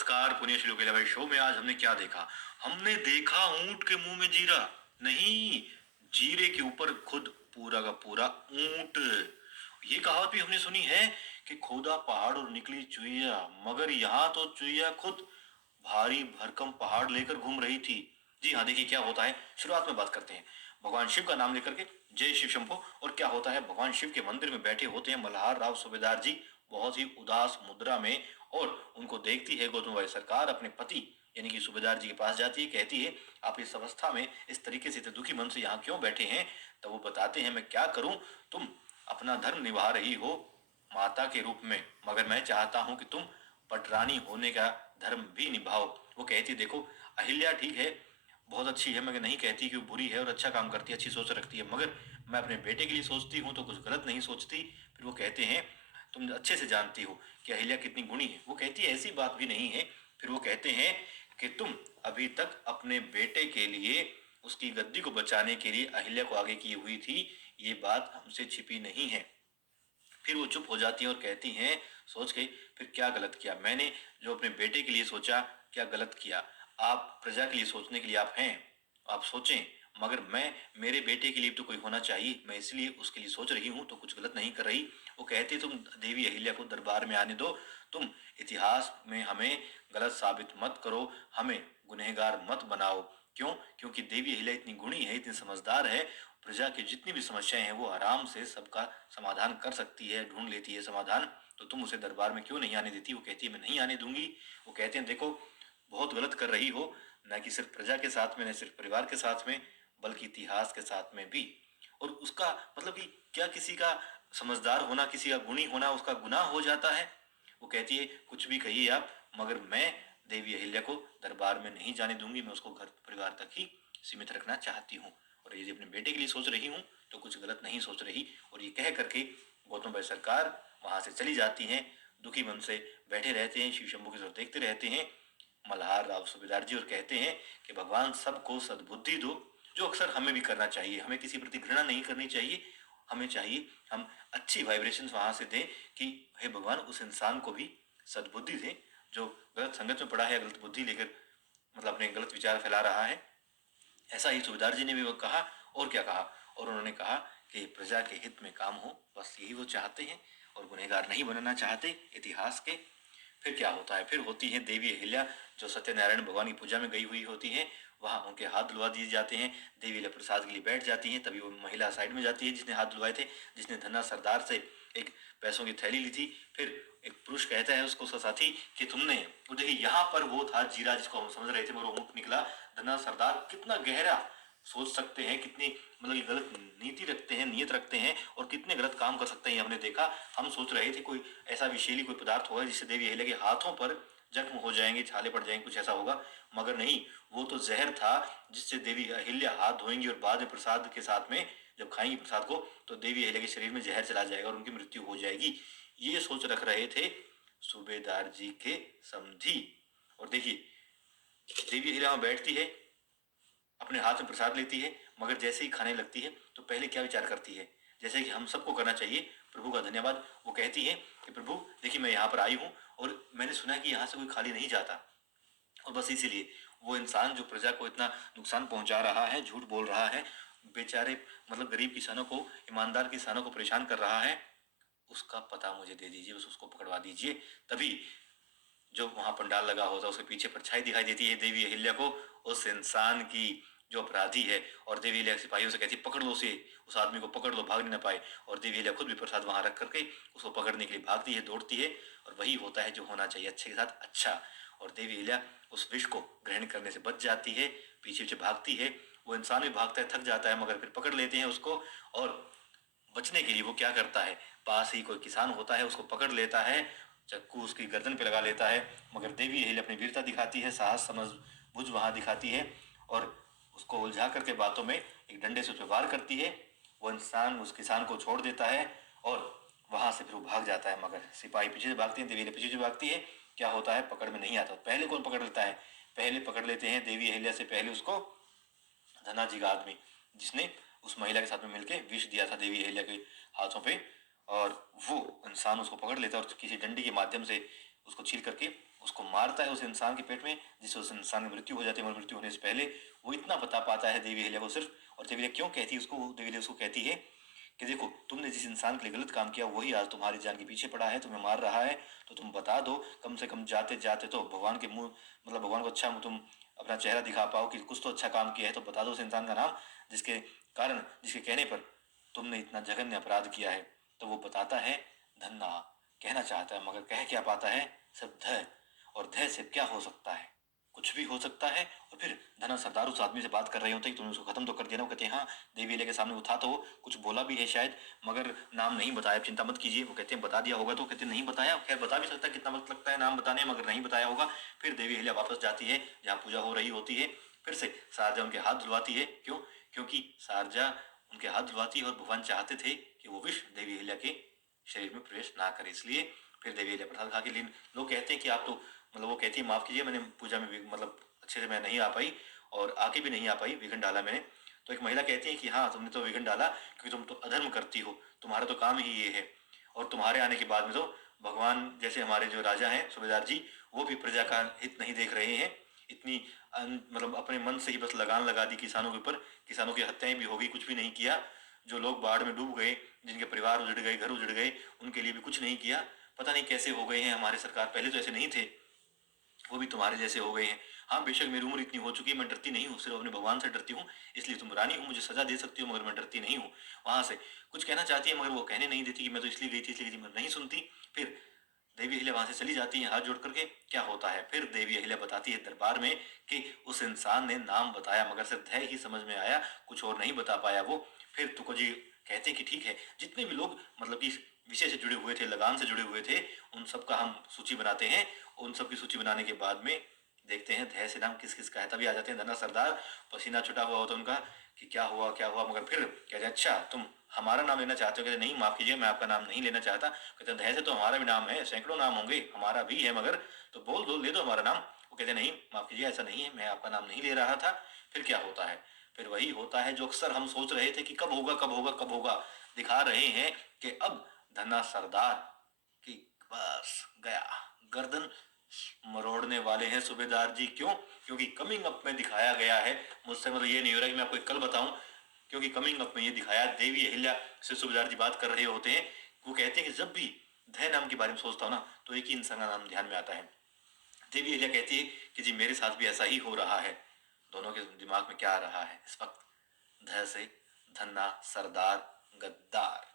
नमस्कार पुण्यश्री लोकेला भाई शो में आज हमने क्या देखा। हमने देखा ऊंट के मुंह में जीरा नहीं, जीरे के ऊपर खुद पूरा का पूरा ऊंट। ये कहावत भी हमने सुनी है कि खोदा पहाड़ और निकली चुईया, मगर यहाँ तो चुईया खुद भारी भरकम पहाड़ लेकर घूम रही थी। जी हाँ, देखिए क्या होता है। शुरुआत में बात करते हैं भगवान शिव का नाम लेकर के, जय शिव शंभो। और क्या होता है, भगवान शिव के मंदिर में बैठे होते हैं मल्हार राव सूबेदार जी, बहुत ही उदास मुद्रा में। और उनको देखती है गौतम बाई सरकार अपने पति यानी कि सूबेदार जी के पास जाती है, कहती है आप इस अवस्था में इस तरीके से दुखी मन से यहाँ क्यों बैठे हैं। तो वो बताते हैं मैं क्या करूं, तुम अपना धर्म निभा रही हो माता के रूप में, मगर मैं चाहता हूं कि तुम पटरानी होने का धर्म भी निभाओ। वो कहती देखो अहिल्या ठीक है, बहुत अच्छी है, मगर नहीं कहती कि वो बुरी है और अच्छा काम करती है, अच्छी सोच रखती है, मगर मैं अपने बेटे के लिए सोचती हूँ तो कुछ गलत नहीं सोचती। फिर वो कहते हैं तुम अच्छे से जानती हो कि अहिल्या कितनी गुणी है। वो कहती है ऐसी बात भी नहीं है। फिर वो कहते हैं कि तुम अभी तक अपने बेटे के लिए, उसकी गद्दी को बचाने के लिए अहिल्या को आगे की हुई थी, ये बात हमसे छिपी नहीं है। फिर वो चुप हो जाती हैं और कहती हैं सोच के, फिर क्या गलत किया मैंने, जो अपने बेटे के लिए सोचा, क्या गलत किया। आप प्रजा के लिए सोचने के लिए आप हैं, आप सोचें, मगर मैं, मेरे बेटे के लिए तो कोई होना चाहिए, मैं इसलिए उसके लिए सोच रही हूँ, तो कुछ गलत नहीं कर रही। वो कहते तुम देवी अहिल्या को दरबार में आने दो, तुम इतिहास में हमें गलत साबित मत करो, हमें गुनहगार मत बनाओ। क्यों? क्योंकि देवी अहिल्या इतनी गुणी है, इतनी समझदार है, प्रजा की जितनी भी समस्याएं हैं वो आराम से सबका समाधान कर सकती है, ढूंढ लेती है समाधान। तो तुम उसे दरबार में क्यों नहीं आने देती। वो कहती है मैं नहीं आने दूंगी। वो कहते हैं देखो बहुत गलत कर रही हो, न कि सिर्फ प्रजा के साथ में, न सिर्फ परिवार के साथ में, बल्कि इतिहास के साथ में भी। और उसका मतलब कि क्या किसी का समझदार होना, किसी का गुणी होना उसका गुनाह हो जाता है। वो कहती है कुछ भी कहिए आप, मगर मैं देवी अहिल्या को दरबार में नहीं जाने दूंगी, मैं उसको घर परिवार तक ही सीमित रखना चाहती हूँ, और यदि अपने बेटे के लिए सोच रही हूँ तो कुछ गलत नहीं सोच रही। और ये कह करके गौतम बाई सरकार वहां से चली जाती हैं, दुखी मन से बैठे रहते हैं, शिव शंभू की तरफ देखते रहते हैं मल्हार राव सूबेदार जी, और कहते हैं कि भगवान सबको सद्बुद्धि दो, जो अक्सर हमें भी करना चाहिए। हमें किसी प्रति घृणा नहीं करनी चाहिए, हमें चाहिए हम अच्छी वाइब्रेशन वहां से दें कि हे भगवान उस इंसान को भी सद्बुद्धि दें जो गलत संगत में पड़ा है, गलत बुद्धि लेकर मतलब अपने गलत विचार फैला रहा है। ऐसा ही सूबेदार जी ने भी वो कहा। और क्या कहा, और उन्होंने कहा कि प्रजा के हित में काम हो, बस यही वो चाहते हैं और गुनहगार नहीं बनना चाहते इतिहास के। फिर क्या होता है, फिर होती है देवी अहिल्या जो सत्यनारायण भगवान की पूजा में गई हुई होती हैं, वहां उनके हाथ धुलवा दिए जाते हैं। देवी अहिल्या प्रसाद के लिए बैठ जाती हैं, तभी वो महिला साइड में जाती है जिसने हाथ धुलवाए थे, जिसने धन्ना सरदार से एक पैसों की थैली ली थी। फिर एक पुरुष कहता है उसको, उसका साथी, कि तुमने, वो देखिए यहाँ पर वो था जीरा जिसको हम समझ रहे थे मगर वो ऊँट निकला। धन्ना सरदार कितना गहरा सोच सकते हैं, कितनी मतलब ये गलत नीति रखते हैं, नियत रखते हैं, और कितने गलत काम कर सकते हैं हमने देखा। हम सोच रहे थे कोई ऐसा विषैली कोई पदार्थ होगा जिससे देवी अहिल्या के हाथों पर जख्म हो जाएंगे, छाले पड़ जाएंगे, कुछ ऐसा होगा, मगर नहीं, वो तो जहर था जिससे देवी अहिल्या हाथ धोएंगी और बाद में प्रसाद के साथ में जब खाएंगी प्रसाद को तो देवी अहिल्या के शरीर में जहर चला जाएगा और उनकी मृत्यु हो जाएगी। ये सोच रख रहे थे सूबेदार जी के समधी। और देखिए देवी अहिल्या वहां बैठती है, अपने हाथ में प्रसाद लेती है, मगर जैसे ही खाने लगती है तो पहले क्या विचार करती है, जैसे कि हम सबको करना चाहिए, प्रभु का धन्यवाद। वो कहती है कि प्रभु देखिए मैं यहाँ पर आई हूँ और मैंने सुना है कि यहाँ से कोई खाली नहीं जाता, और बस इसीलिए वो इंसान जो प्रजा को इतना नुकसान पहुंचा रहा है, झूठ बोल रहा है, बेचारे मतलब गरीब किसानों को, ईमानदार किसानों को परेशान कर रहा है, उसका पता मुझे दे दीजिए, बस उसको पकड़वा दीजिए। तभी जो वहां पंडाल लगा होता है उसके पीछे परछाई दिखाई देती है देवी अहिल्या को, उस इंसान की जो अपराधी है, और देवी अहिल्या सिपाहियों से कहती है पकड़ लो उसे, उस आदमी को पकड़ लो, भाग नहीं पाए। और देवी अहिल्या खुद भी प्रसाद वहां रख करके उसको पकड़ने के लिए भागती है, दौड़ती है, और वही होता है जो होना चाहिए, अच्छे के साथ अच्छा। और देवी अहिल्या उस विष को ग्रहण करने से बच जाती है, पीछे पीछे भागती है। वो इंसान भी भागता है, थक जाता है, मगर फिर पकड़ लेते हैं उसको, और बचने के लिए वो क्या करता है, पास ही कोई किसान होता है उसको पकड़ लेता है, चक्कू उसकी गर्दन पे लगा लेता है, मगर देवी अहिल्या अपनी वीरता दिखाती है, साहस समझ बुझ वहां दिखाती है, और उसको उलझा करके बातों में एक डंडे से उस पर वार करती है। वो इंसान उस किसान को छोड़ देता है और वहां से फिर वो भाग जाता है, मगर सिपाही पीछे से भागते हैं, देवी अहिल्या पीछे से भागती है। क्या होता है, पकड़ में नहीं आता। पहले कौन पकड़ लेता है, पहले पकड़ लेते हैं देवी अहिल्या से पहले उसको धना जी का आदमी, जिसने उस महिला के साथ में मिलकर विष दिया था देवी अहिल्या के हाथों पे, और वो इंसान उसको पकड़ लेता है और किसी डंडी के माध्यम से उसको छील करके उसको मारता है उस इंसान के पेट में, जिससे उस इंसान की मृत्यु हो जाती है। मृत्यु होने से पहले वो इतना बता पाता है देवी अहिल्या को सिर्फ। और देवी अहिल्या क्यों कहती है उसको, देवी अहिल्या उसको कहती है कि देखो, तुमने जिस इंसान के लिए गलत काम किया वही आज तुम्हारी जान के पीछे पड़ा है, तुम्हें मार रहा है, तो तुम बता दो, कम से कम जाते जाते तो भगवान के मुंह, मतलब भगवान को अच्छा तुम अपना चेहरा दिखा पाओ कि कुछ तो अच्छा काम किया है, तो बता दो उस इंसान का नाम जिसके कारण, जिसके कहने पर तुमने इतना जघन्य अपराध किया है। तो वो बताता है धन्ना, कहना चाहता है मगर कह क्या पाता है, सब धय। और धय से क्या हो सकता है, कुछ भी हो सकता है। और फिर धना सरदार उस आदमी से बात कर रहे होते हैं कि तुमने उसको खत्म तो कर दिया ना। वो कहते हैं हाँ, देवी अहिल्या के सामने वो था तो वो कुछ बोला भी है शायद, मगर नाम नहीं बताया, चिंता मत कीजिए। वो कहते हैं बता दिया होगा, तो कहते हैं नहीं बताया। खैर बता भी सकता है, कितना वक्त लगता है नाम बताने, मगर नहीं बताया होगा। फिर देवी अहिल्या वापस जाती है जहाँ पूजा हो रही होती है। फिर से शारजा उनके हाथ धुलवाती है। क्यों? क्योंकि शारजा उनके हाथ धुलवाती है और भगवान चाहते थे कि वो विष देवी अहिल्या के शरीर में प्रवेश ना करे, इसलिए फिर देवी अहिल्या प्रसाद खा के। लेकिन लोग कहते हैं कि आप तो, मतलब वो कहती है माफ कीजिए, मैंने पूजा में मतलब अच्छे से मैं नहीं आ पाई और आके भी नहीं आ पाई, विघ्न डाला मैंने। तो एक महिला कहती है कि हाँ, तुमने तो विघ्न डाला क्योंकि तुम तो अधर्म करती हो, तुम्हारा तो काम ही ये है। और तुम्हारे आने के बाद में तो भगवान जैसे हमारे जो राजा हैं सूबेदार जी, वो भी प्रजा का हित नहीं देख रहे हैं। इतनी मतलब अपने मन से ही बस लगान लगा दी किसानों के ऊपर, किसानों की हत्याएं भी हो गई, कुछ भी नहीं किया। जो लोग बाढ़ में डूब गए, जिनके परिवार उजड़ गए, घर उजड़ गए, उनके लिए भी कुछ नहीं किया। पता नहीं कैसे हो गए हैं हमारे सरकार, पहले तो ऐसे नहीं थे, वो भी तुम्हारे जैसे हो गए हैं। हाँ बेशक मेरी उम्र इतनी हो चुकी है, मैं डरती नहीं हूँ, सिर्फ अपने भगवान से डरती हूँ। इसलिए तुम रानी हो, मुझे सजा दे सकती हो, मगर मैं डरती नहीं हूँ। वहां से कुछ कहना चाहती है मगर वो कहने नहीं देती कि मैं तो इसलिए गई थी, इसलिए गई थी, मगर नहीं सुनती। फिर देवी अहिल्या वहां से चली जाती है हाथ जोड़ करके। क्या होता है फिर, देवी अहिल्या बताती है दरबार में कि उस इंसान ने नाम बताया मगर सिर्फ धय ही समझ में आया, कुछ और नहीं बता पाया वो। फिर तुको जी कहते कि ठीक है, जितने भी लोग मतलब कि विषय से जुड़े हुए थे, लगान से जुड़े हुए थे, उन सबका हम सूची बनाते हैं। उन सब की सूची बनाने के बाद में देखते हैं धय से नाम किस किस का है। तभी आ जाते हैं धना सरदार, पसीना छुटा हुआ होता है उनका कि क्या हुआ क्या हुआ। मगर फिर कहते हैं अच्छा तुम हमारा नाम लेना चाहते हो? कहते नहीं माफ कीजिए, मैं आपका नाम नहीं लेना चाहता। कहते धय से तो हमारा भी नाम है, सैकड़ों नाम होंगे, हमारा भी है, मगर तो बोल दो, ले दो हमारा नाम। वो कहते नहीं माफ कीजिए, ऐसा नहीं है, मैं आपका नाम नहीं ले रहा था। फिर क्या होता है, फिर वही होता है जो अक्सर हम सोच रहे थे कि कब होगा कब होगा कब होगा। दिखा रहे हैं कि अब धना सरदार की बस गया, गर्दन मरोड़ने वाले हैं सूबेदार जी। क्यों? क्योंकि कमिंग अप में दिखाया गया है, मुझसे मतलब ये नहीं हो रहा कि मैं आपको कल बताऊं, क्योंकि कमिंग अप में ये दिखाया, देवी अहिल्या से सूबेदार जी बात कर रहे होते हैं। वो कहते हैं कि जब भी धय नाम के बारे में सोचता हूँ ना, तो एक ही इंसान का नाम ध्यान में आता है। देवी अहिल्या कहती है कि जी मेरे साथ भी ऐसा ही हो रहा है। दोनों के दिमाग में क्या आ रहा है इस वक्त? धय से धन्ना सरदार गद्दार।